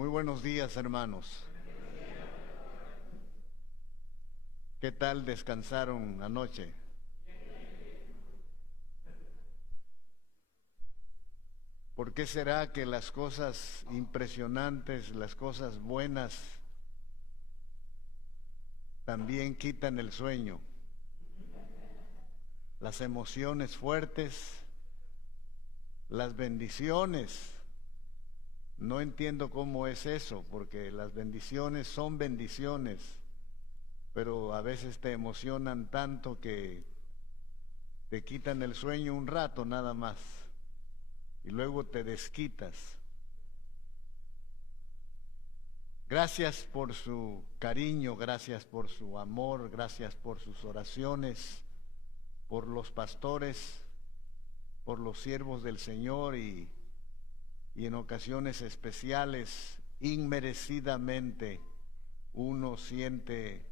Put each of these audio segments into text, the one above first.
Muy buenos días, hermanos. ¿Qué tal descansaron anoche? ¿Por qué será que las cosas impresionantes, las cosas buenas, también quitan el sueño? Las emociones fuertes, las bendiciones. No entiendo cómo es eso, porque las bendiciones son bendiciones, pero a veces te emocionan tanto que te quitan el sueño un rato nada más y luego te desquitas. Gracias por su cariño, gracias por su amor, gracias por sus oraciones, por los pastores, por los siervos del Señor y en ocasiones especiales, inmerecidamente, uno siente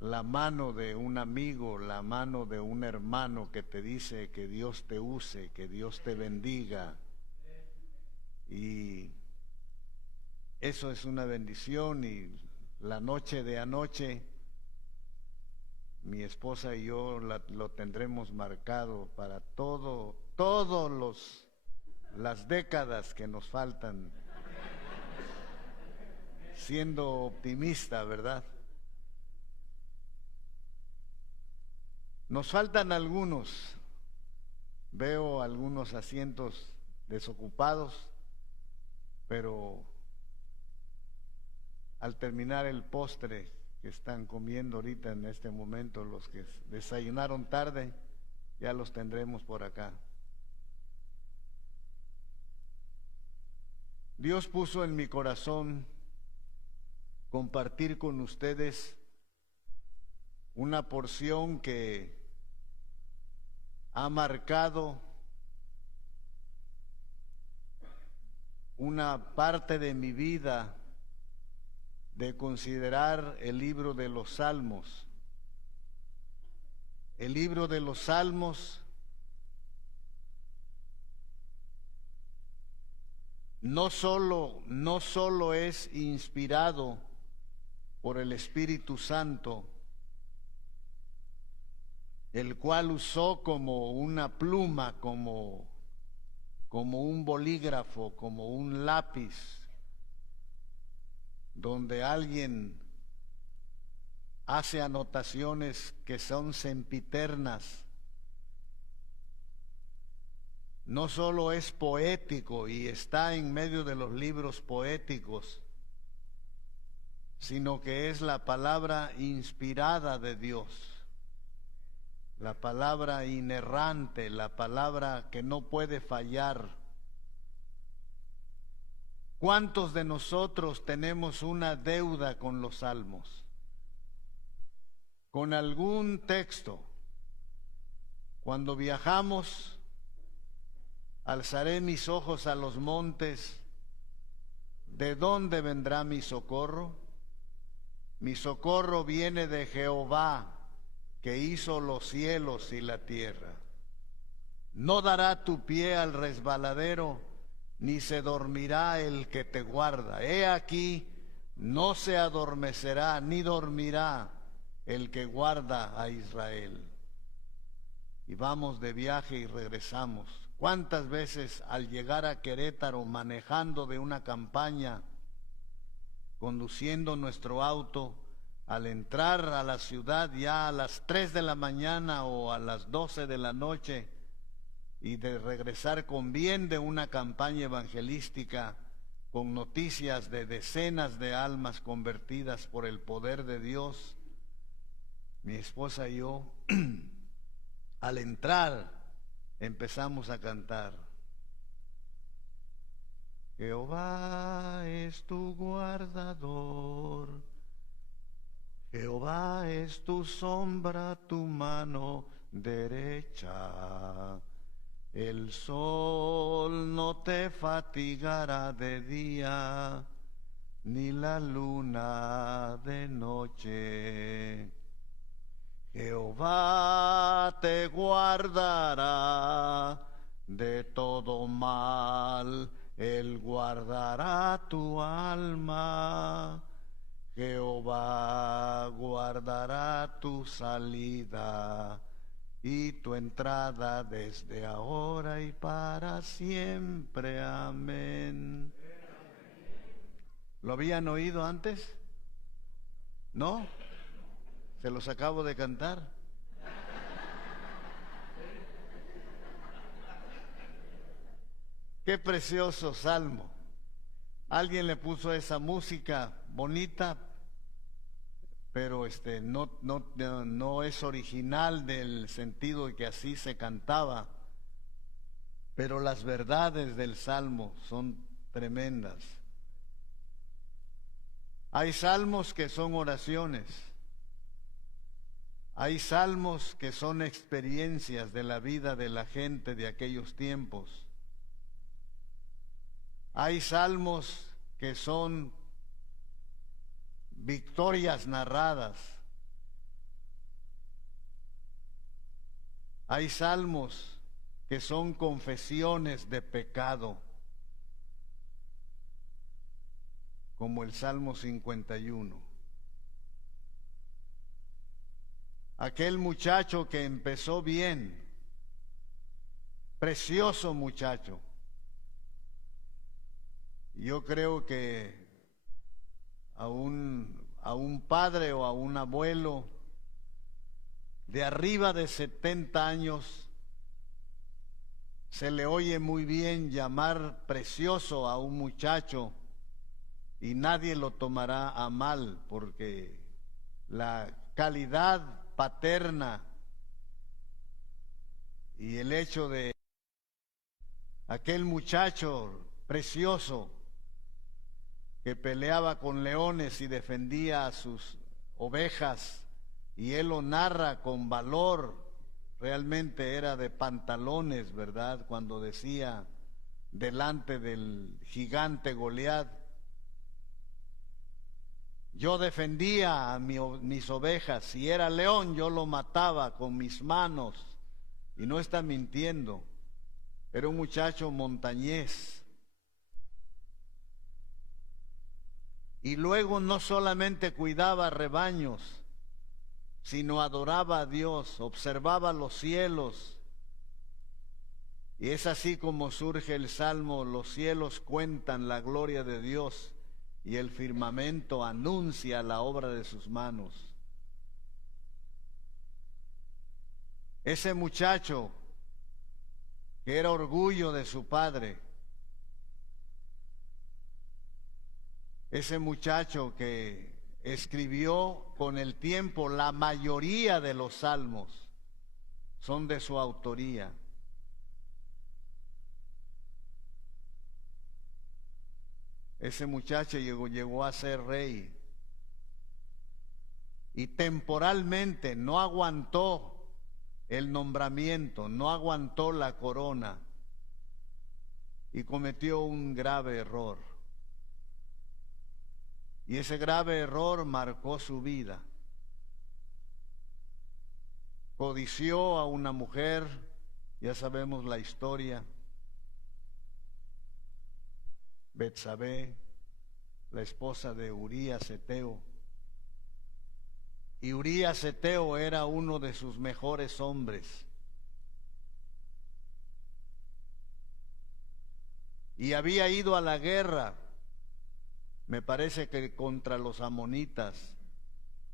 la mano de un amigo, la mano de un hermano que te dice que Dios te use, que Dios te bendiga. Y eso es una bendición. Y la noche de anoche, mi esposa y yo lo tendremos marcado para todos las décadas que nos faltan, siendo optimista, ¿verdad? Nos faltan algunos, veo algunos asientos desocupados, pero al terminar el postre que están comiendo ahorita en este momento, los que desayunaron tarde, ya los tendremos por acá. Dios puso en mi corazón compartir con ustedes una porción que ha marcado una parte de mi vida de considerar el libro de los Salmos. El libro de los Salmos no solo es inspirado por el Espíritu Santo, el cual usó como una pluma, como un bolígrafo, como un lápiz, donde alguien hace anotaciones que son sempiternas. No solo es poético y está en medio de los libros poéticos, sino que es la palabra inspirada de Dios, la palabra inerrante, la palabra que no puede fallar. ¿Cuántos de nosotros tenemos una deuda con los salmos? Con algún texto. Cuando viajamos, alzaré mis ojos a los montes, ¿de dónde vendrá mi socorro? Mi socorro viene de Jehová, que hizo los cielos y la tierra. No dará tu pie al resbaladero, ni se dormirá el que te guarda. He aquí, no se adormecerá, ni dormirá el que guarda a Israel. Y vamos de viaje y regresamos. ¿Cuántas veces al llegar a Querétaro, manejando de una campaña, conduciendo nuestro auto, al entrar a la ciudad ya a las 3 de la mañana o a las 12 de la noche, y de regresar con bien de una campaña evangelística, con noticias de decenas de almas convertidas por el poder de Dios, mi esposa y yo, al entrar, empezamos a cantar: Jehová es tu guardador, Jehová es tu sombra, tu mano derecha. El sol no te fatigará de día, ni la luna de noche. Jehová te guardará de todo mal. Él guardará tu alma, Jehová guardará tu salida y tu entrada desde ahora y para siempre. Amén. ¿Lo habían oído antes? ¿No? Se los acabo de cantar. Qué precioso salmo. Alguien le puso esa música bonita, pero no es original del sentido de que así se cantaba. Pero las verdades del salmo son tremendas. Hay salmos que son oraciones. Hay salmos que son experiencias de la vida de la gente de aquellos tiempos. Hay salmos que son victorias narradas. Hay salmos que son confesiones de pecado, como el Salmo 51. Aquel muchacho que empezó bien, precioso muchacho. Yo creo que a un padre o a un abuelo de arriba de 70 años se le oye muy bien llamar precioso a un muchacho y nadie lo tomará a mal, porque la calidad paterna y el hecho de aquel muchacho precioso que peleaba con leones y defendía a sus ovejas, y él lo narra con valor, realmente era de pantalones, ¿verdad? Cuando decía delante del gigante Goliat: yo defendía a mis ovejas, si era león yo lo mataba con mis manos, y no está mintiendo. Era un muchacho montañés. Y luego no solamente cuidaba rebaños, sino adoraba a Dios, observaba los cielos. Y es así como surge el Salmo: los cielos cuentan la gloria de Dios y el firmamento anuncia la obra de sus manos. Ese muchacho que era orgullo de su padre, ese muchacho que escribió con el tiempo la mayoría de los salmos, son de su autoría. Ese muchacho llegó a ser rey y temporalmente no aguantó el nombramiento, no aguantó la corona y cometió un grave error. Y ese grave error marcó su vida. Codició a una mujer, ya sabemos la historia, Betsabé, la esposa de Urías Eteo. Y Urías Eteo era uno de sus mejores hombres. Y había ido a la guerra, me parece que contra los amonitas,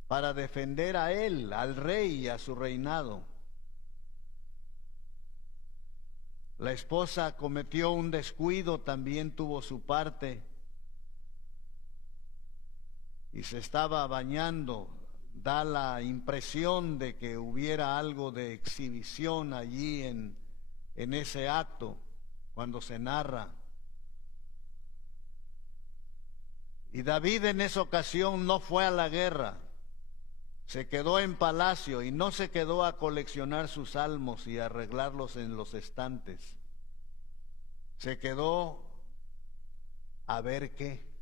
para defender a él, al rey y a su reinado. La esposa cometió un descuido, también tuvo su parte, y se estaba bañando. Da la impresión de que hubiera algo de exhibición allí en ese acto, cuando se narra. Y David en esa ocasión no fue a la guerra, se quedó en palacio y no se quedó a coleccionar sus salmos y arreglarlos en los estantes. Se quedó a ver qué.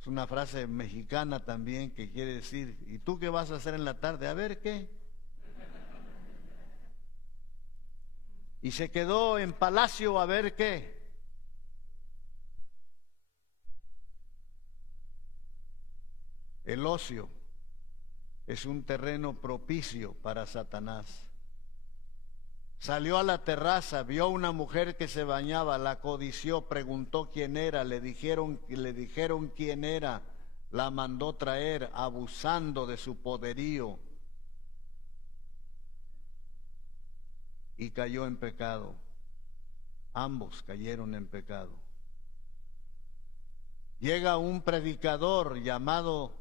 Es una frase mexicana también que quiere decir: ¿y tú qué vas a hacer en la tarde? A ver qué. Y se quedó en palacio a ver qué. El ocio es un terreno propicio para Satanás. Salió a la terraza, vio a una mujer que se bañaba, la codició, preguntó quién era, le dijeron quién era, la mandó traer, abusando de su poderío, y cayó en pecado. Ambos cayeron en pecado. Llega un predicador llamado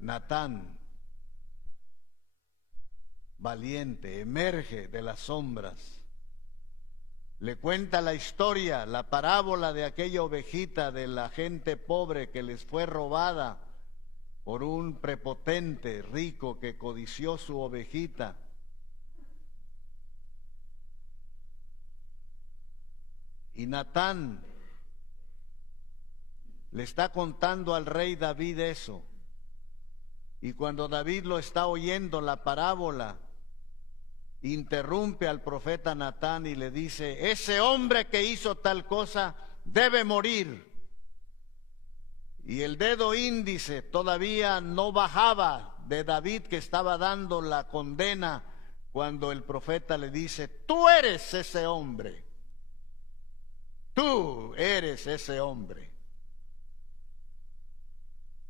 Natán, valiente, emerge de las sombras. Le cuenta la historia, la parábola de aquella ovejita de la gente pobre que les fue robada por un prepotente rico que codició su ovejita. Y Natán le está contando al rey David eso. Y cuando David lo está oyendo, la parábola, interrumpe al profeta Natán y le dice: ese hombre que hizo tal cosa debe morir. Y el dedo índice todavía no bajaba de David, que estaba dando la condena, cuando el profeta le dice: tú eres ese hombre. Tú eres ese hombre.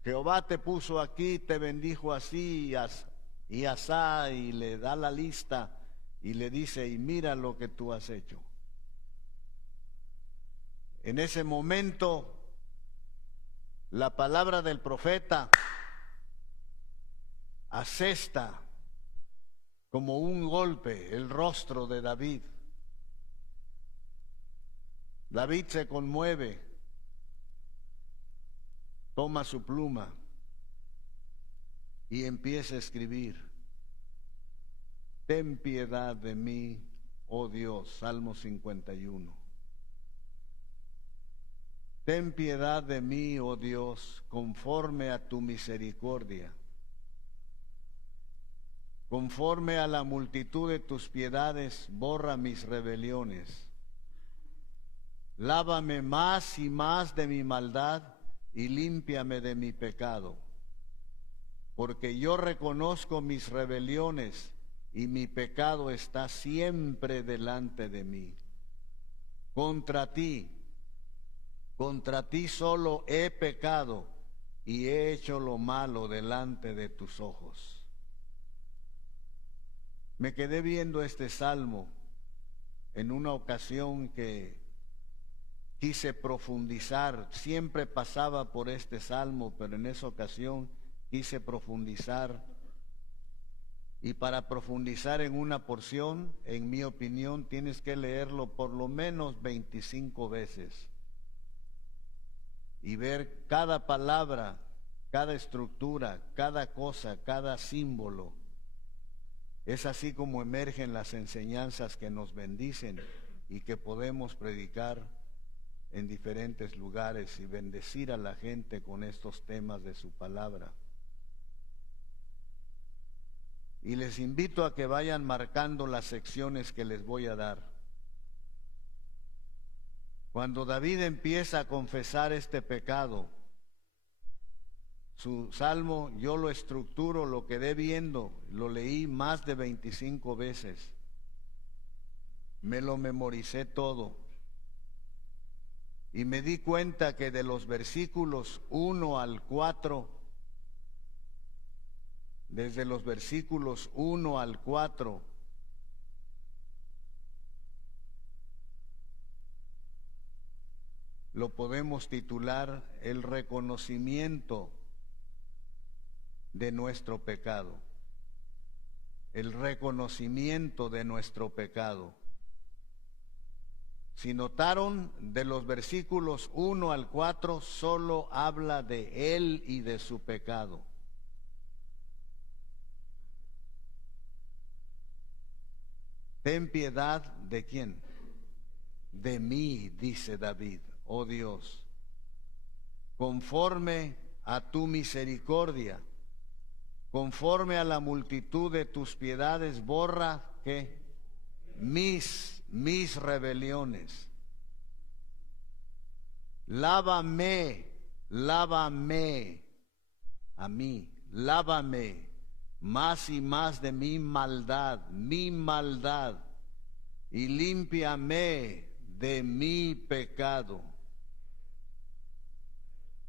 Jehová te puso aquí, te bendijo así y asá, y le da la lista y le dice: y mira lo que tú has hecho. En ese momento, la palabra del profeta asesta como un golpe el rostro de David. David se conmueve, toma su pluma y empieza a escribir: ten piedad de mí, oh Dios, Salmo 51. Ten piedad de mí, oh Dios, conforme a tu misericordia. Conforme a la multitud de tus piedades, borra mis rebeliones. Lávame más y más de mi maldad y límpiame de mi pecado. Porque yo reconozco mis rebeliones y mi pecado está siempre delante de mí. Contra ti solo he pecado y he hecho lo malo delante de tus ojos. Me quedé viendo este salmo en una ocasión que quise profundizar. Siempre pasaba por este salmo, pero en esa ocasión quise profundizar. Y para profundizar en una porción, en mi opinión, tienes que leerlo por lo menos 25 veces y ver cada palabra, cada estructura, cada cosa, cada símbolo. Es así como emergen las enseñanzas que nos bendicen y que podemos predicar en diferentes lugares y bendecir a la gente con estos temas de su palabra. Y les invito a que vayan marcando las secciones que les voy a dar. Cuando David empieza a confesar este pecado, su salmo yo lo estructuro, lo quedé viendo, lo leí más de 25 veces. Me lo memoricé todo. Y me di cuenta que de los versículos 1 al 4, desde los versículos 1 al 4, lo podemos titular el reconocimiento de nuestro pecado. El reconocimiento de nuestro pecado. Si notaron, de los versículos 1 al 4 solo habla de él y de su pecado. Ten piedad de quién? De mí, dice David, oh Dios, conforme a tu misericordia, conforme a la multitud de tus piedades, borra ¿qué? Mis rebeliones. Lávame lávame a mí, lávame más y más de mi maldad, y límpiame de mi pecado.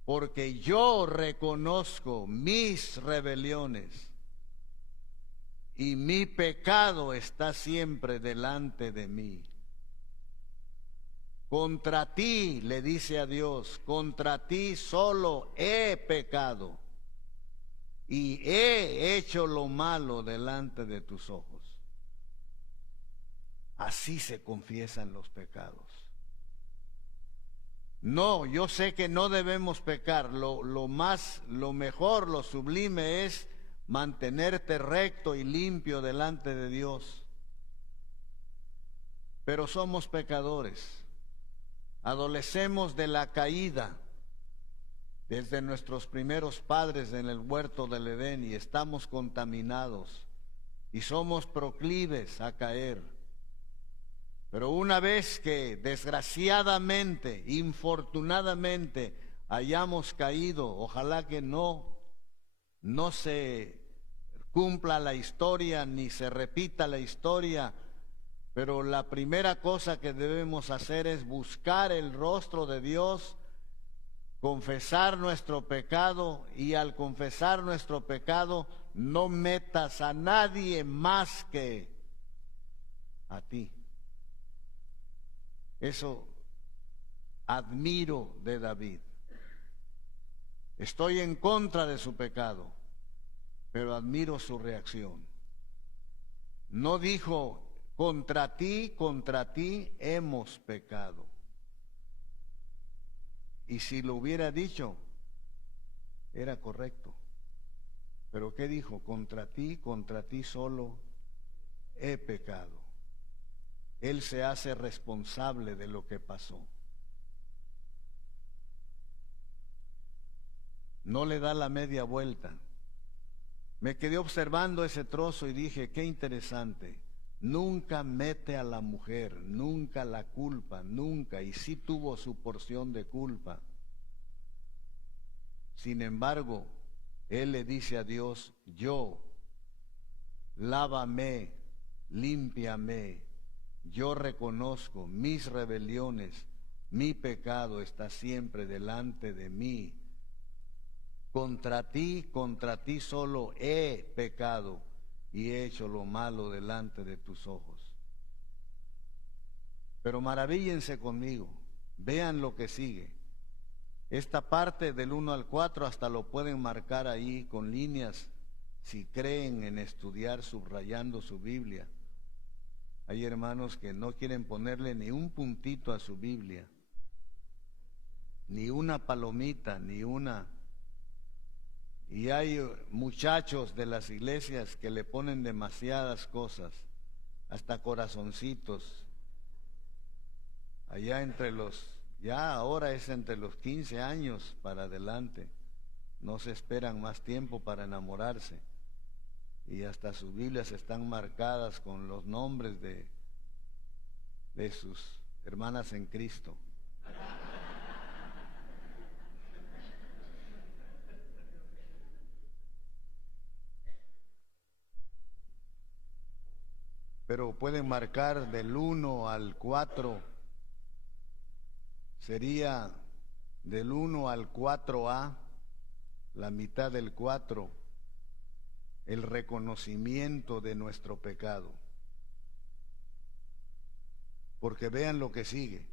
Porque yo reconozco mis rebeliones y mi pecado está siempre delante de mí. Contra ti, le dice a Dios, contra ti solo he pecado y he hecho lo malo delante de tus ojos. Así se confiesan los pecados. No, yo sé que no debemos pecar. Lo mejor, lo sublime es mantenerte recto y limpio delante de Dios. Pero somos pecadores. Adolecemos de la caída desde nuestros primeros padres en el huerto del Edén y estamos contaminados y somos proclives a caer. Pero una vez que desgraciadamente, infortunadamente hayamos caído, ojalá que no se cumpla la historia ni se repita la historia, pero la primera cosa que debemos hacer es buscar el rostro de Dios, confesar nuestro pecado, y al confesar nuestro pecado no metas a nadie más que a ti. Eso admiro de David. Estoy en contra de su pecado, pero admiro su reacción. No dijo, contra ti hemos pecado. Y si lo hubiera dicho, era correcto. Pero ¿qué dijo? Contra ti solo he pecado. Él se hace responsable de lo que pasó. No le da la media vuelta. Me quedé observando ese trozo y dije, qué interesante. Nunca mete a la mujer, nunca la culpa, nunca. Y sí tuvo su porción de culpa. Sin embargo, él le dice a Dios, yo, lávame, límpiame. Yo reconozco mis rebeliones, mi pecado está siempre delante de mí. Contra ti solo he pecado y he hecho lo malo delante de tus ojos. Pero maravíllense conmigo, vean lo que sigue. Esta parte del 1 al 4 hasta lo pueden marcar ahí con líneas si creen en estudiar subrayando su Biblia. Hay hermanos que no quieren ponerle ni un puntito a su Biblia, ni una palomita, ni una. Y hay muchachos de las iglesias que le ponen demasiadas cosas, hasta corazoncitos. Allá ahora es entre los 15 años para adelante. No se esperan más tiempo para enamorarse. Y hasta sus Biblias están marcadas con los nombres de sus hermanas en Cristo. Pero pueden marcar del 1 al 4, sería del 1 al 4a, la mitad del 4, el reconocimiento de nuestro pecado. Porque vean lo que sigue.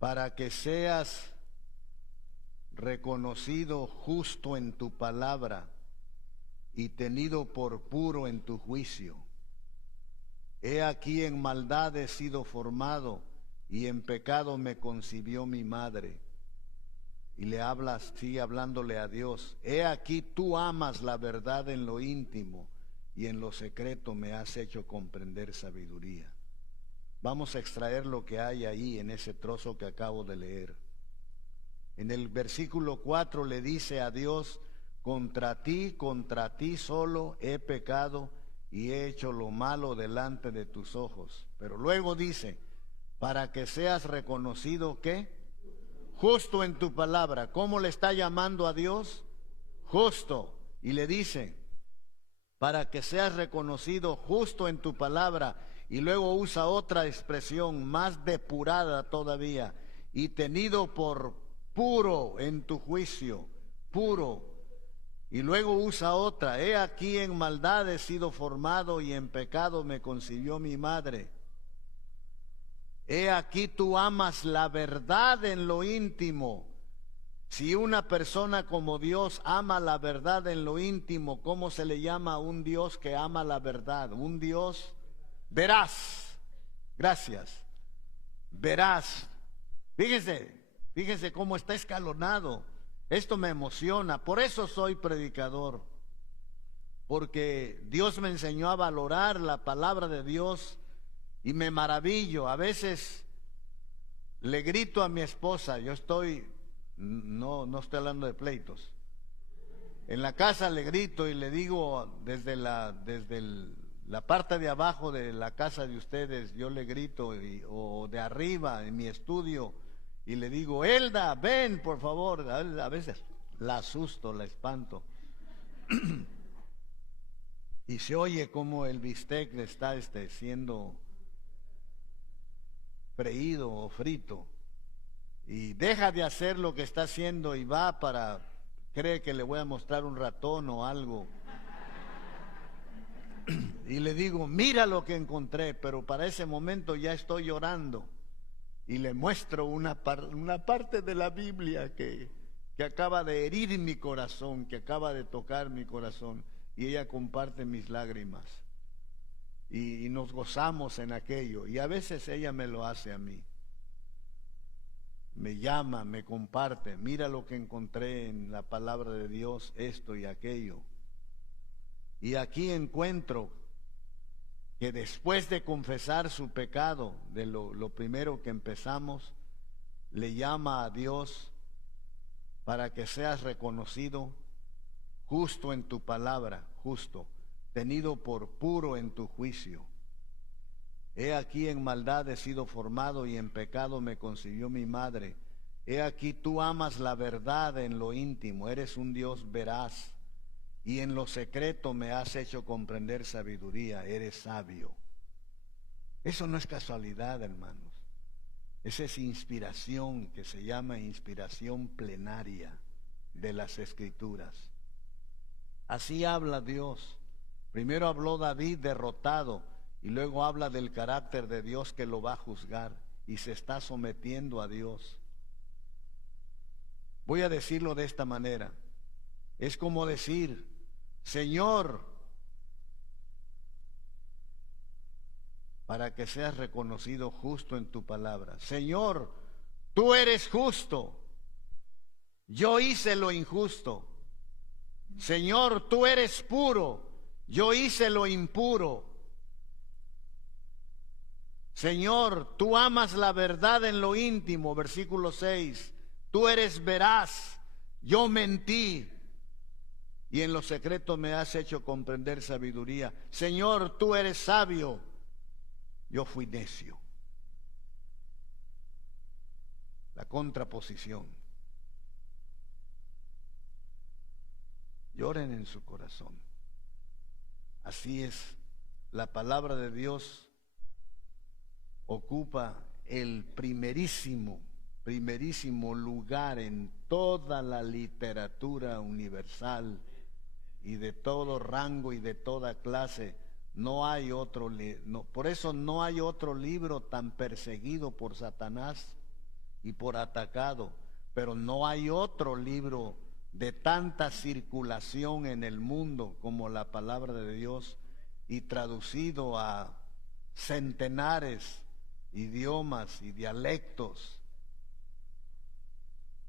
Para que seas reconocido justo en tu palabra y tenido por puro en tu juicio. He aquí en maldad he sido formado y en pecado me concibió mi madre. Y sigue hablándole a Dios. He aquí tú amas la verdad en lo íntimo y en lo secreto me has hecho comprender sabiduría. Vamos a extraer lo que hay ahí en ese trozo que acabo de leer. En el versículo 4 le dice a Dios, contra ti solo he pecado y he hecho lo malo delante de tus ojos. Pero luego dice, para que seas reconocido, ¿qué? justo en tu palabra. ¿Cómo le está llamando a Dios? Justo. Y le dice, para que seas reconocido justo en tu palabra. Y luego usa otra expresión más depurada todavía. Y tenido por puro en tu juicio, puro. Y luego usa otra, he aquí en maldad he sido formado y en pecado me concibió mi madre. He aquí tú amas la verdad en lo íntimo. Si una persona como Dios ama la verdad en lo íntimo, ¿cómo se le llama a un Dios que ama la verdad? Un Dios veraz. Gracias. Veraz. Fíjense cómo está escalonado. Esto me emociona. Por eso soy predicador. Porque Dios me enseñó a valorar la palabra de Dios y me maravillo. A veces le grito a mi esposa, no estoy hablando de pleitos. En la casa le grito y le digo desde la parte de abajo de la casa de ustedes, yo le grito, o de arriba en mi estudio, y le digo, Elda, ven por favor. A veces la asusto, la espanto. Y se oye como el bistec está siendo freído o frito. Y deja de hacer lo que está haciendo y va cree que le voy a mostrar un ratón o algo. Y le digo, mira lo que encontré, pero para ese momento ya estoy llorando. Y le muestro una parte de la Biblia que acaba de herir mi corazón, que acaba de tocar mi corazón. Y ella comparte mis lágrimas. Y nos gozamos en aquello. Y a veces ella me lo hace a mí. Me llama, me comparte. Mira lo que encontré en la palabra de Dios, esto y aquello. Y aquí encuentro que después de confesar su pecado, de lo primero que empezamos, le llama a Dios para que seas reconocido justo en tu palabra, justo, tenido por puro en tu juicio. He aquí en maldad he sido formado y en pecado me concibió mi madre. He aquí tú amas la verdad en lo íntimo, eres un Dios veraz. Y en lo secreto me has hecho comprender sabiduría, eres sabio. Eso no es casualidad, hermanos. Esa es inspiración que se llama inspiración plenaria de las Escrituras. Así habla Dios. Primero habló David derrotado y luego habla del carácter de Dios que lo va a juzgar y se está sometiendo a Dios. Voy a decirlo de esta manera. Es como decir, Señor, para que seas reconocido justo en tu palabra. Señor, tú eres justo. Yo hice lo injusto. Señor, tú eres puro. Yo hice lo impuro. Señor, tú amas la verdad en lo íntimo, versículo 6. Tú eres veraz. Yo mentí. Y en lo secreto me has hecho comprender sabiduría. Señor, tú eres sabio. Yo fui necio. La contraposición. Lloren en su corazón. Así es, la palabra de Dios ocupa el primerísimo lugar en toda la literatura universal y de todo rango y de toda clase. No hay otro, por eso no hay otro libro tan perseguido por Satanás y por atacado, pero no hay otro libro de tanta circulación en el mundo como la palabra de Dios y traducido a centenares idiomas y dialectos.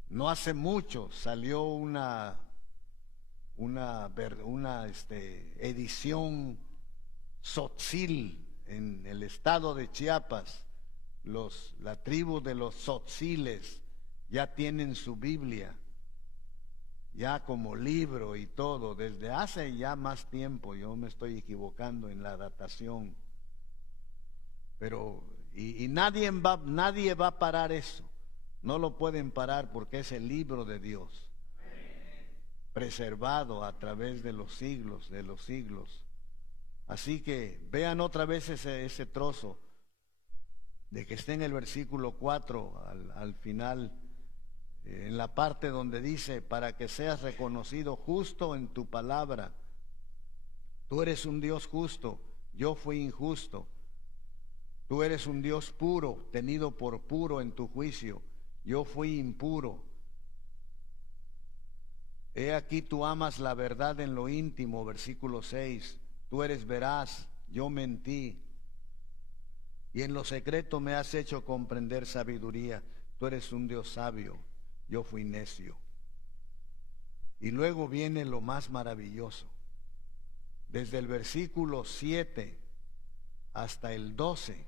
No hace mucho salió una edición tzotzil en el estado de Chiapas. La tribu de los tzotziles ya tienen su Biblia, ya como libro y todo, desde hace ya más tiempo. Yo me estoy equivocando en la datación, pero y nadie va a parar eso. No lo pueden parar porque es el libro de Dios, preservado a través de los siglos, de los siglos. Así que vean otra vez ese trozo de que está en el versículo 4 al final, en la parte donde dice, para que seas reconocido justo en tu palabra. Tú eres un Dios justo, yo fui injusto. Tú eres un Dios puro, tenido por puro en tu juicio, yo fui impuro. He aquí tú amas la verdad en lo íntimo, versículo 6. Tú eres veraz, yo mentí. Y en lo secreto me has hecho comprender sabiduría. Tú eres un Dios sabio, yo fui necio. Y luego viene lo más maravilloso. Desde el versículo 7 hasta el 12,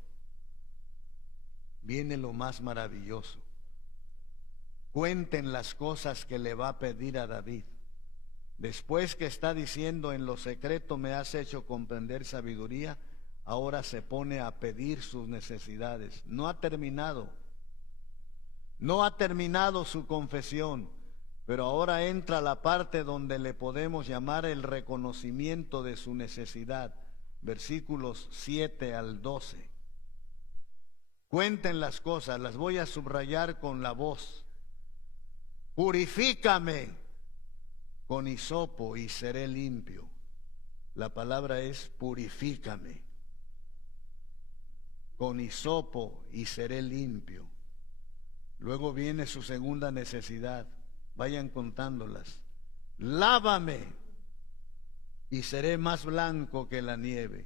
viene lo más maravilloso. Cuenten las cosas que le va a pedir a David. Después que está diciendo, en lo secreto me has hecho comprender sabiduría, ahora se pone a pedir sus necesidades. No ha terminado. No ha terminado su confesión, pero ahora entra la parte donde le podemos llamar el reconocimiento de su necesidad. Versículos 7 al 12. Cuenten las cosas, las voy a subrayar con la voz. Purifícame con hisopo y seré limpio. La palabra es purifícame con hisopo y seré limpio. Luego viene su segunda necesidad. Vayan contándolas. Lávame y seré más blanco que la nieve.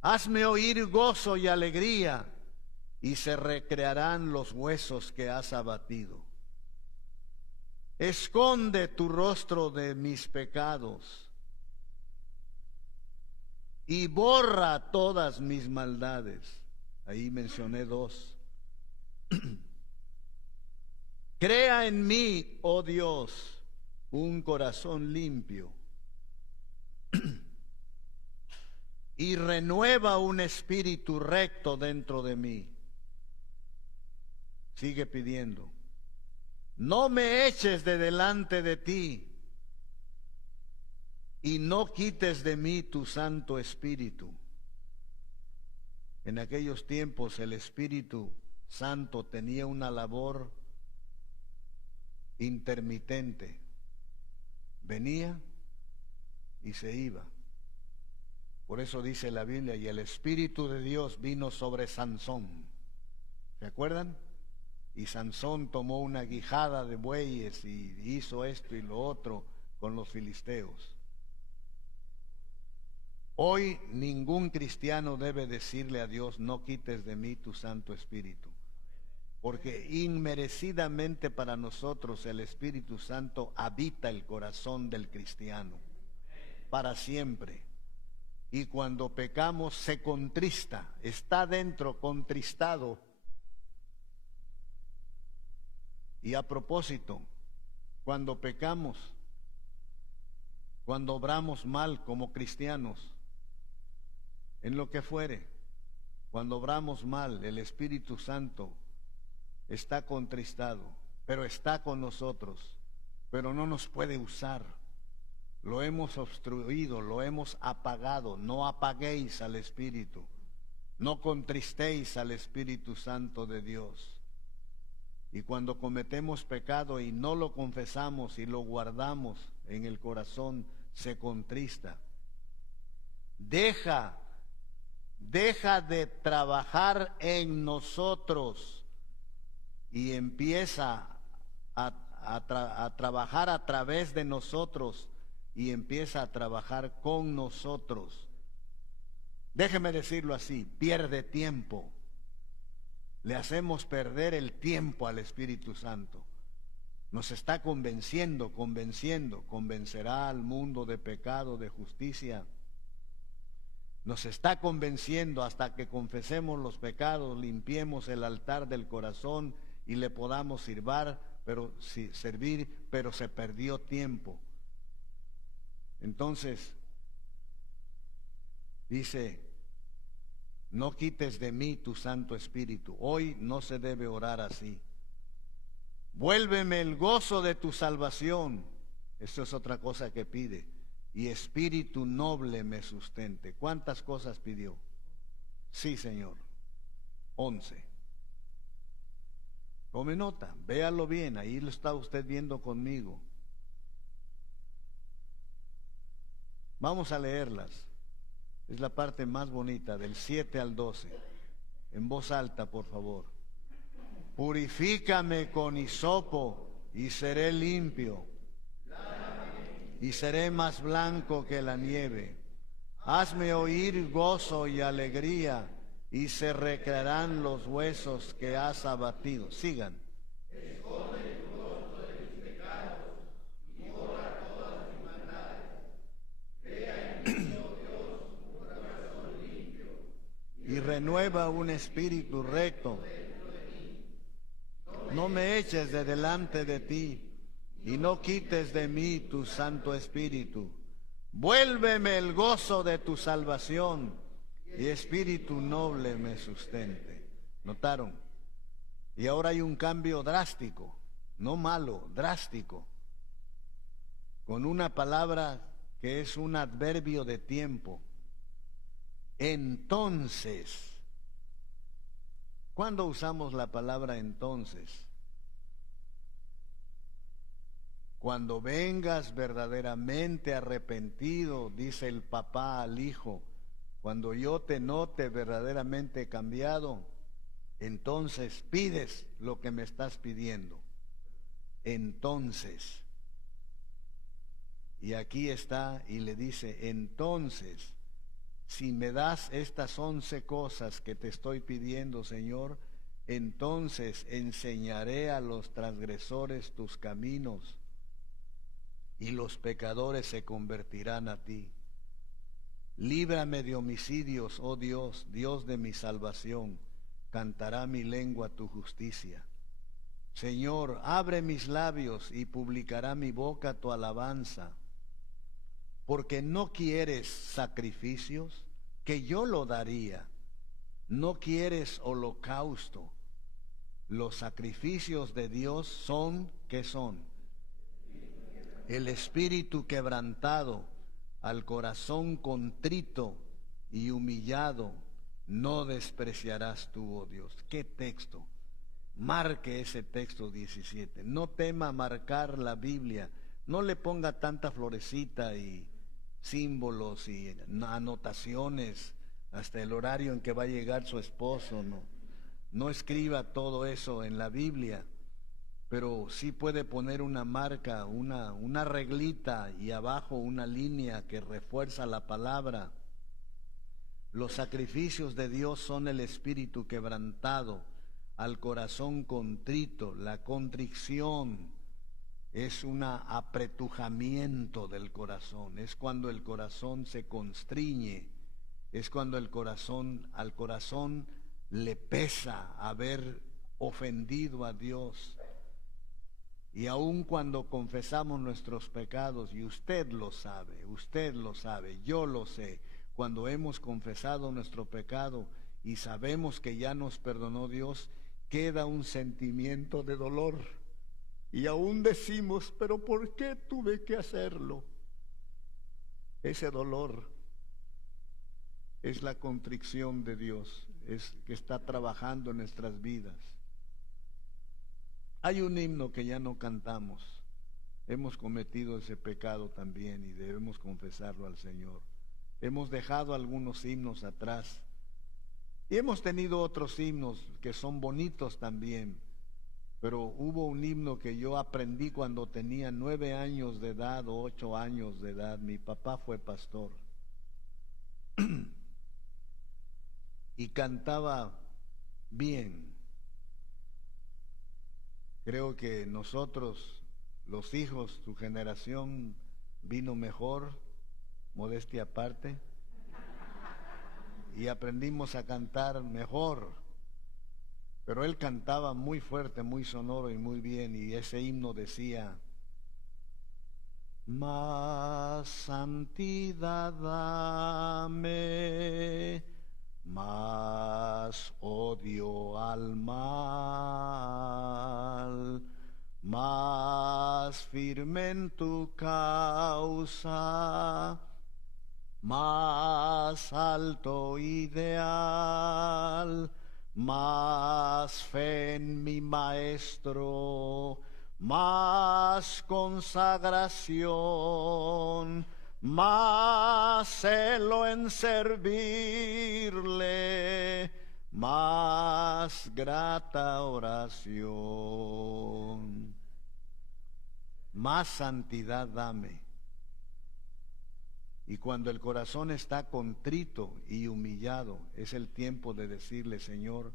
Hazme oír gozo y alegría, y se recrearán los huesos que has abatido. Esconde tu rostro de mis pecados y borra todas mis maldades. Ahí mencioné dos. Crea en mí, oh Dios, un corazón limpio y renueva un espíritu recto dentro de mí. Sigue pidiendo. No me eches de delante de ti y no quites de mí tu Santo Espíritu. En aquellos tiempos el Espíritu Santo tenía una labor intermitente. Venía y se iba. Por eso dice la Biblia, y el Espíritu de Dios vino sobre Sansón. ¿Se acuerdan? Y Sansón tomó una guijada de bueyes y hizo esto y lo otro con los filisteos. Hoy ningún cristiano debe decirle a Dios, no quites de mí tu Santo Espíritu. Porque inmerecidamente para nosotros el Espíritu Santo habita el corazón del cristiano para siempre. Y cuando pecamos se contrista, está dentro contristado. Y a propósito, cuando pecamos, cuando obramos mal como cristianos, en lo que fuere, cuando obramos mal, el Espíritu Santo está contristado, pero está con nosotros, pero no nos puede usar. Lo hemos obstruido, lo hemos apagado. No apaguéis al Espíritu, no contristéis al Espíritu Santo de Dios. Y cuando cometemos pecado y no lo confesamos y lo guardamos en el corazón, se contrista. Deja de trabajar en nosotros y empieza a trabajar a través de nosotros y empieza a trabajar con nosotros. Déjeme decirlo así, pierde tiempo. Le hacemos perder el tiempo al Espíritu Santo. Nos está convenciendo, convencerá al mundo de pecado, de justicia. Nos está convenciendo hasta que confesemos los pecados, limpiemos el altar del corazón y le podamos servir, pero se perdió tiempo. Entonces, dice, No quites de mí tu Santo Espíritu. Hoy no se debe orar así. Vuélveme el gozo de tu salvación. Esto es otra cosa que pide. Y espíritu noble me sustente. ¿Cuántas cosas pidió? Sí, Señor. 11. Tome nota, véalo bien, ahí lo está usted viendo conmigo. Vamos a leerlas. Es la parte más bonita, del 7 al 12. En voz alta, por favor. Purifícame con hisopo y seré limpio, y seré más blanco que la nieve. Hazme oír gozo y alegría, y se recrearán los huesos que has abatido. Sigan. Y renueva un espíritu recto. No me eches de delante de ti, y no quites de mí tu Santo Espíritu. Vuélveme el gozo de tu salvación, y espíritu noble me sustente. ¿Notaron? Y ahora hay un cambio drástico, no malo, drástico, con una palabra que es un adverbio de tiempo. Entonces, ¿cuándo usamos la palabra entonces? Cuando vengas verdaderamente arrepentido, dice el papá al hijo, cuando yo te note verdaderamente cambiado, entonces pides lo que me estás pidiendo. Entonces, y aquí está y le dice, entonces, si me das estas 11 cosas que te estoy pidiendo, Señor, entonces enseñaré a los transgresores tus caminos y los pecadores se convertirán a ti. Líbrame de homicidios, oh Dios, Dios de mi salvación. Cantará mi lengua tu justicia. Señor, abre mis labios y publicará mi boca tu alabanza. Porque no quieres sacrificios, que yo lo daría. No quieres holocausto. Los sacrificios de Dios son, ¿qué son? El espíritu quebrantado, al corazón contrito y humillado, no despreciarás tú, oh Dios. ¿Qué texto? Marque ese texto 17. No tema marcar la Biblia. No le ponga tanta florecita y símbolos y anotaciones hasta el horario en que va a llegar su esposo. No escriba todo eso en la Biblia, pero sí puede poner una marca, una reglita y abajo una línea que refuerza la palabra. Los sacrificios de Dios son el espíritu quebrantado, al corazón contrito. La contrición es un apretujamiento del corazón, es cuando el corazón se constriñe, es cuando al corazón le pesa haber ofendido a Dios. Y aun cuando confesamos nuestros pecados, y usted lo sabe, yo lo sé, cuando hemos confesado nuestro pecado y sabemos que ya nos perdonó Dios, queda un sentimiento de dolor. Y aún decimos, pero ¿por qué tuve que hacerlo? Ese dolor es la contrición de Dios, es que está trabajando en nuestras vidas. Hay un himno que ya no cantamos. Hemos cometido ese pecado también y debemos confesarlo al Señor. Hemos dejado algunos himnos atrás y hemos tenido otros himnos que son bonitos también. Pero hubo un himno que yo aprendí cuando tenía 9 años de edad o 8 años de edad. Mi papá fue pastor. Y cantaba bien. Creo que nosotros, los hijos, su generación vino mejor, modestia aparte, y aprendimos a cantar mejor. Pero él cantaba muy fuerte, muy sonoro y muy bien, y ese himno decía: más santidad dame, más más odio al mal, más firme en tu causa, más alto ideal, más fe en mi maestro, más consagración, más celo en servirle, más grata oración. Más santidad dame. Y cuando el corazón está contrito y humillado, es el tiempo de decirle: Señor,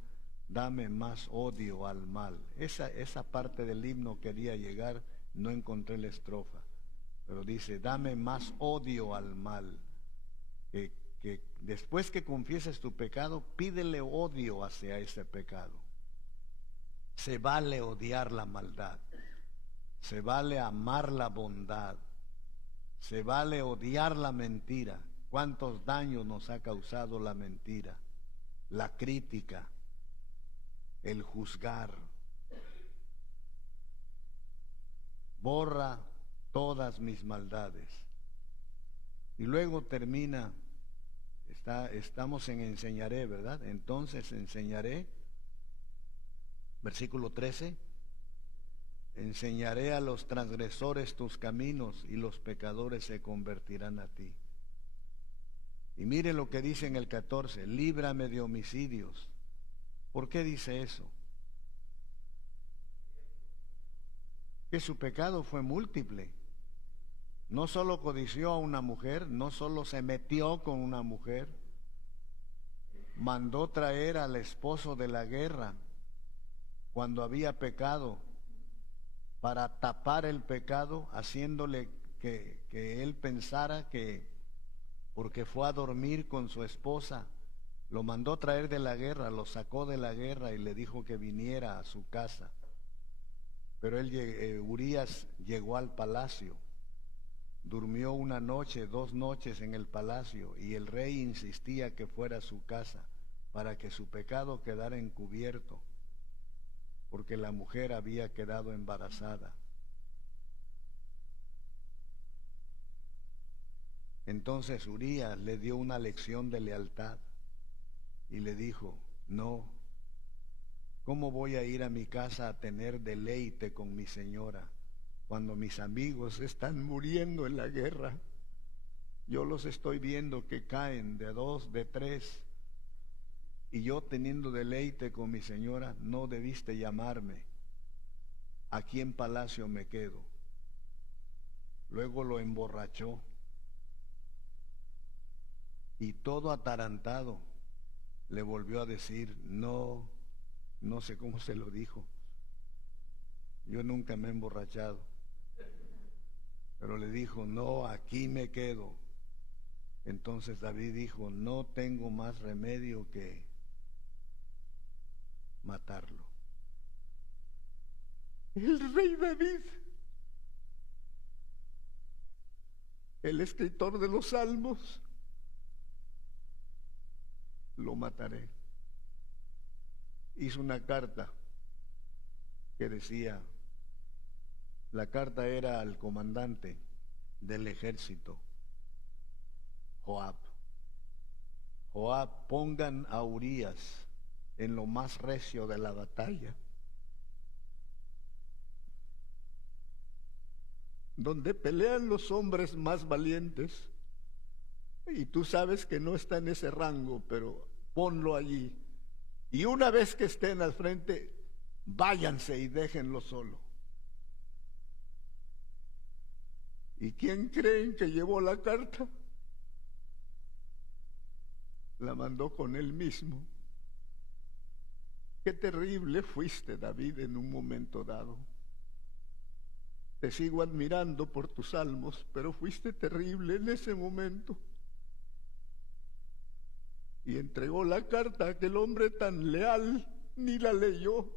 dame más odio al mal. Esa parte del himno quería llegar, no encontré la estrofa, pero dice: dame más odio al mal. Que después que confieses tu pecado, pídele odio hacia ese pecado. Se vale odiar la maldad, se vale amar la bondad, se vale odiar la mentira. ¿Cuántos daños nos ha causado la mentira, la crítica, el juzgar? Borra todas mis maldades. Y luego termina, estamos en enseñaré, ¿verdad? Entonces enseñaré, versículo 13, enseñaré a los transgresores tus caminos y los pecadores se convertirán a ti. Y mire lo que dice en el 14, líbrame de homicidios. ¿Por qué dice eso? Que su pecado fue múltiple. No solo codició a una mujer, no solo se metió con una mujer, mandó traer al esposo de la guerra cuando había pecado, para tapar el pecado, haciéndole que él pensara que porque fue a dormir con su esposa, lo mandó traer de la guerra, lo sacó de la guerra y le dijo que viniera a su casa. Pero Urías llegó al palacio, durmió una noche, 2 noches en el palacio, y el rey insistía que fuera a su casa para que su pecado quedara encubierto, porque la mujer había quedado embarazada. Entonces Urías le dio una lección de lealtad y le dijo: no, ¿cómo voy a ir a mi casa a tener deleite con mi señora cuando mis amigos están muriendo en la guerra? Yo los estoy viendo que caen de 2, de 3, y yo teniendo deleite con mi señora. No debiste llamarme. Aquí en palacio me quedo. Luego lo emborrachó y todo atarantado le volvió a decir: no sé cómo se lo dijo. Yo nunca me he emborrachado, pero le dijo: no, aquí me quedo. Entonces David dijo: no tengo más remedio que matarlo. El rey David, el escritor de los Salmos, lo mataré. Hizo una carta que decía, la carta era al comandante del ejército, Joab: Joab, pongan a Urías en lo más recio de la batalla, donde pelean los hombres más valientes, y tú sabes que no está en ese rango, pero ponlo allí, y una vez que estén al frente, váyanse y déjenlo solo. ¿Y quién creen que llevó la carta? La mandó con él mismo. Qué terrible fuiste, David, en un momento dado. Te sigo admirando por tus salmos, pero fuiste terrible en ese momento. Y entregó la carta a aquel hombre tan leal, ni la leyó.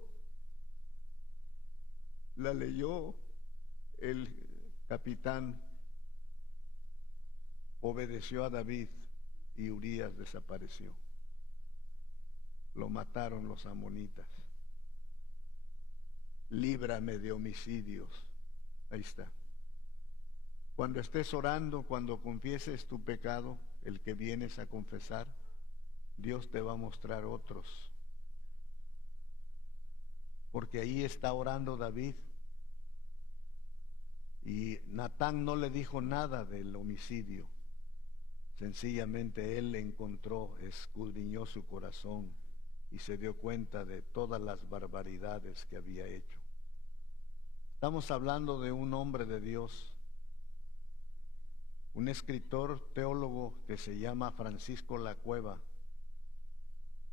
La leyó el capitán, obedeció a David y Urías desapareció. lo mataron los amonitas. Líbrame de homicidios. Ahí está. Cuando estés orando, cuando confieses tu pecado, el que vienes a confesar, Dios te va a mostrar otros. Porque ahí está orando David. Y Natán no le dijo nada del homicidio. Sencillamente él encontró, escudriñó su corazón y se dio cuenta de todas las barbaridades que había hecho. Estamos hablando de un hombre de Dios, un escritor teólogo que se llama Francisco Lacueva.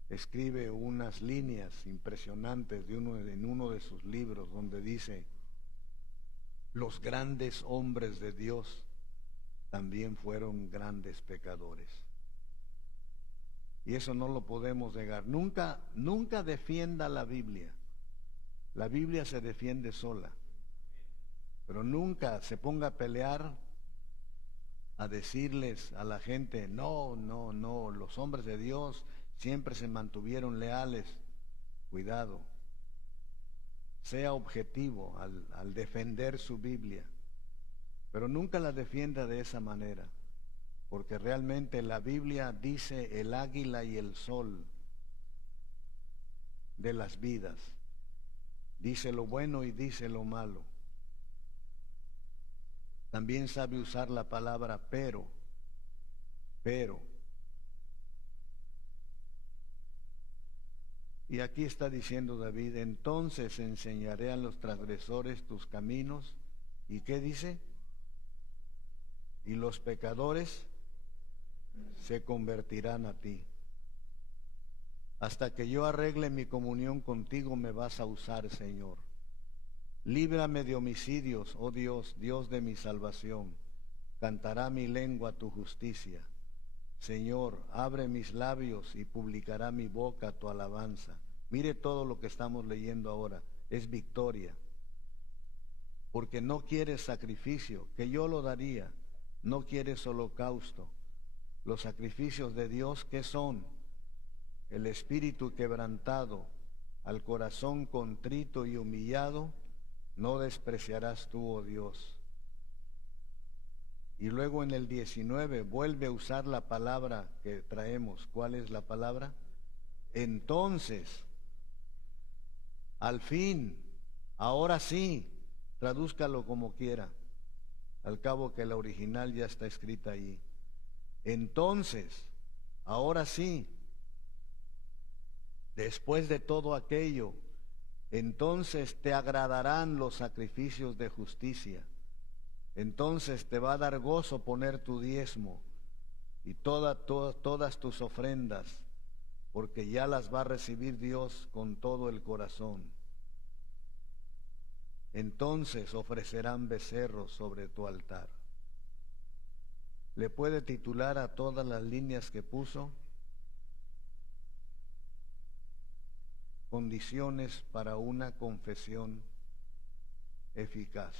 Escribe unas líneas impresionantes en uno de sus libros donde dice: los grandes hombres de Dios también fueron grandes pecadores. Y eso no lo podemos negar. Nunca defienda la Biblia. La Biblia se defiende sola. Pero nunca se ponga a pelear, a decirles a la gente: no, los hombres de Dios siempre se mantuvieron leales. Cuidado. Sea objetivo al defender su Biblia. Pero nunca la defienda de esa manera, porque realmente la Biblia dice el águila y el sol de las vidas. Dice lo bueno y dice lo malo. También sabe usar la palabra pero. Y aquí está diciendo David: entonces enseñaré a los transgresores tus caminos. ¿Y qué dice? Y los pecadores se convertirán a ti. Hasta que yo arregle mi comunión contigo me vas a usar, Señor. Líbrame de homicidios, oh Dios, Dios de mi salvación. Cantará mi lengua tu justicia. Señor, abre mis labios y publicará mi boca tu alabanza. Mire todo lo que estamos leyendo ahora. Es victoria. Porque no quieres sacrificio, que yo lo daría. No quieres holocausto. Los sacrificios de Dios, ¿qué son? El espíritu quebrantado, al corazón contrito y humillado, no despreciarás tú, oh Dios. Y luego en el 19 vuelve a usar la palabra que traemos. ¿Cuál es la palabra? Entonces, al fin, ahora sí, tradúzcalo como quiera. Al cabo que la original ya está escrita ahí. Entonces, ahora sí, después de todo aquello, entonces te agradarán los sacrificios de justicia. Entonces te va a dar gozo poner tu diezmo y todas tus ofrendas, porque ya las va a recibir Dios con todo el corazón. Entonces ofrecerán becerros sobre tu altar. ¿Le puede titular a todas las líneas que puso? Condiciones para una confesión eficaz.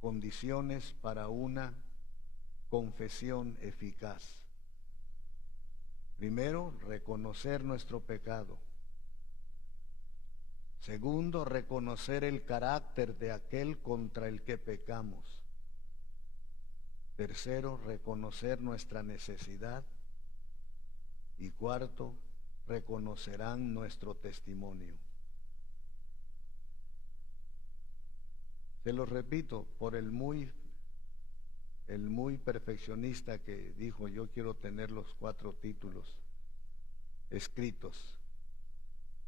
Condiciones para una confesión eficaz. Primero, reconocer nuestro pecado. Segundo, reconocer el carácter de aquel contra el que pecamos. Tercero, reconocer nuestra necesidad. Y cuarto, reconocerán nuestro testimonio. Se lo repito, por el muy perfeccionista que dijo: yo quiero tener los 4 títulos escritos.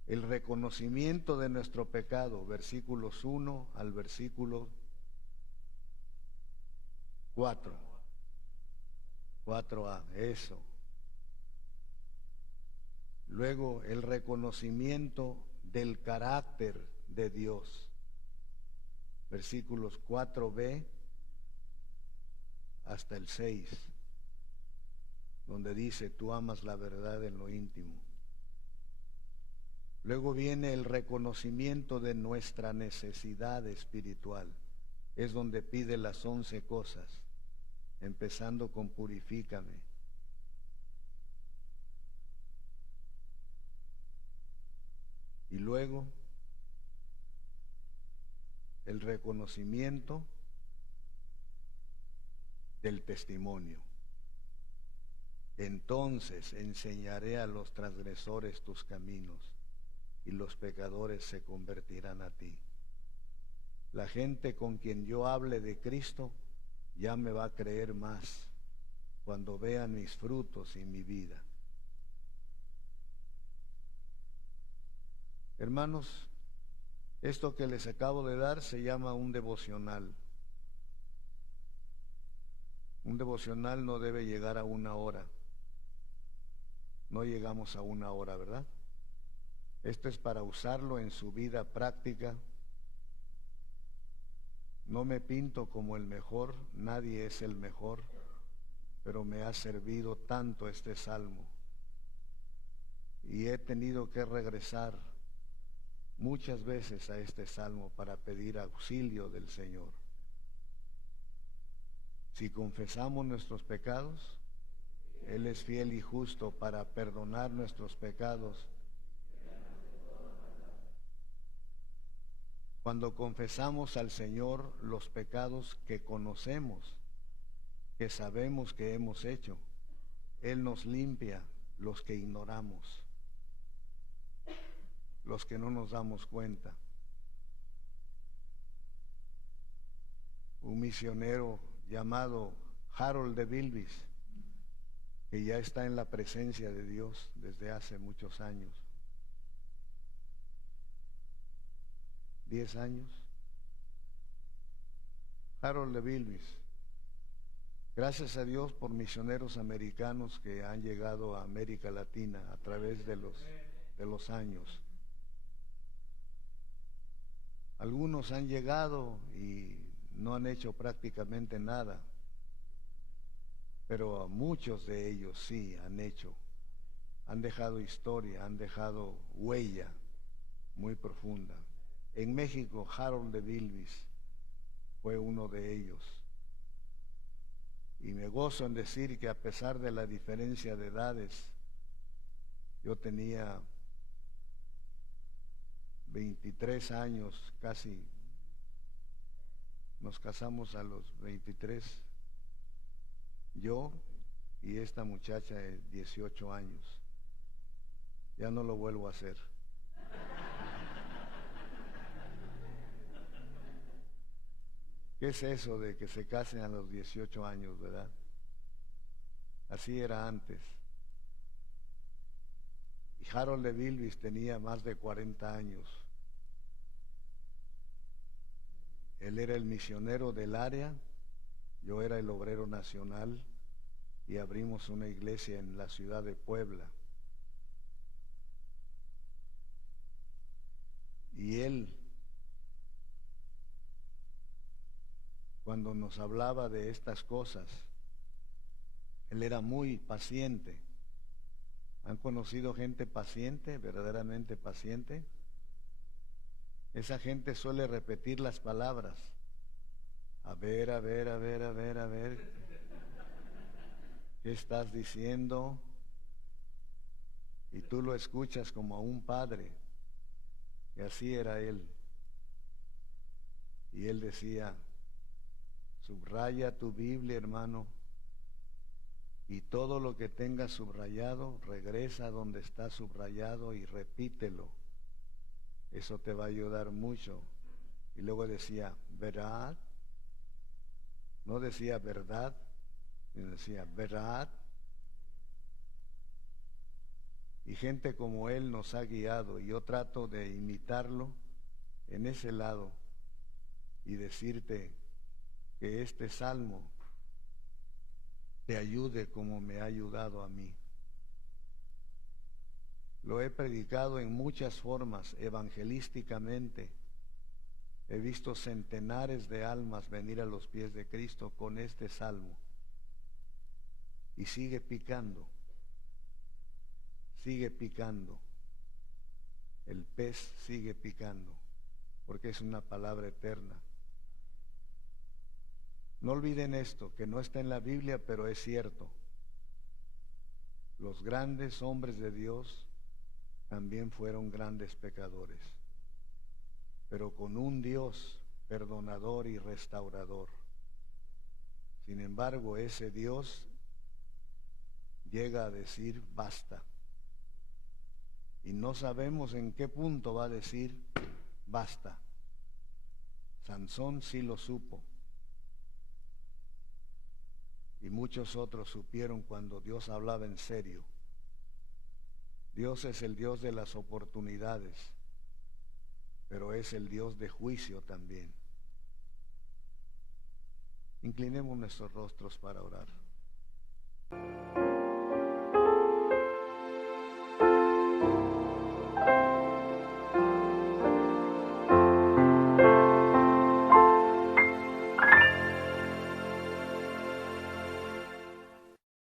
El reconocimiento de nuestro pecado, versículos 1 al versículo 4. 4a, eso. Luego, el reconocimiento del carácter de Dios. Versículos 4b hasta el 6, donde dice: tú amas la verdad en lo íntimo. Luego viene el reconocimiento de nuestra necesidad espiritual. Es donde pide las 11 cosas, empezando con purifícame. luego el reconocimiento del testimonio. Entonces enseñaré a los transgresores tus caminos y los pecadores se convertirán a ti. La gente con quien yo hable de Cristo ya me va a creer más cuando vean mis frutos y mi vida. Hermanos, esto que les acabo de dar se llama un devocional. Un devocional no debe llegar a 1 hora. No llegamos a 1 hora, ¿verdad? Esto es para usarlo en su vida práctica. No me pinto como el mejor, nadie es el mejor, pero me ha servido tanto este salmo. Y he tenido que regresar muchas veces a este salmo para pedir auxilio del Señor. Si confesamos nuestros pecados, Él es fiel y justo para perdonar nuestros pecados. Cuando confesamos al Señor los pecados que conocemos, que sabemos que hemos hecho, Él nos limpia los que ignoramos, los que no nos damos cuenta. Un misionero llamado Harold de Bilbis, que ya está en la presencia de Dios desde hace muchos años, 10 años. Harold de Bilbis, gracias a Dios por misioneros americanos que han llegado a América Latina a través de los años. Algunos han llegado y no han hecho prácticamente nada, pero muchos de ellos sí han hecho, han dejado historia, han dejado huella muy profunda. En México, Harold de Bilbis fue uno de ellos. Y me gozo en decir que a pesar de la diferencia de edades, yo tenía 23 años, casi nos casamos a los 23, yo y esta muchacha de 18 años. Ya no lo vuelvo a hacer. ¿Qué es eso de que se casen a los 18 años, verdad? Así era antes. Y Harold de Bilbis tenía más de 40 años. Él era el misionero del área, yo era el obrero nacional y abrimos una iglesia en la ciudad de Puebla. Y él, cuando nos hablaba de estas cosas, él era muy paciente. ¿Han conocido gente paciente, verdaderamente paciente? Esa gente suele repetir las palabras. A ver, a ver, a ver, a ver, a ver. ¿Qué estás diciendo? Y tú lo escuchas como a un padre. Y así era él. Y él decía, subraya tu Biblia, hermano, y todo lo que tengas subrayado, regresa donde está subrayado y repítelo. Eso te va a ayudar mucho. Y luego decía, ¿verdad? No decía verdad, sino decía, ¿verdad? Y gente como él nos ha guiado, y yo trato de imitarlo en ese lado y decirte que este salmo te ayude como me ha ayudado a mí. Lo he predicado en muchas formas, evangelísticamente. He visto centenares de almas venir a los pies de Cristo con este salmo. Y sigue picando. Sigue picando. El pez sigue picando, porque es una palabra eterna. No olviden esto, que no está en la Biblia, pero es cierto. Los grandes hombres de Dios también fueron grandes pecadores, pero con un Dios perdonador y restaurador. Sin embargo, ese Dios llega a decir basta. Y no sabemos en qué punto va a decir basta. Sansón sí lo supo. Y muchos otros supieron cuando Dios hablaba en serio. Dios es el Dios de las oportunidades, pero es el Dios de juicio también. Inclinemos nuestros rostros para orar.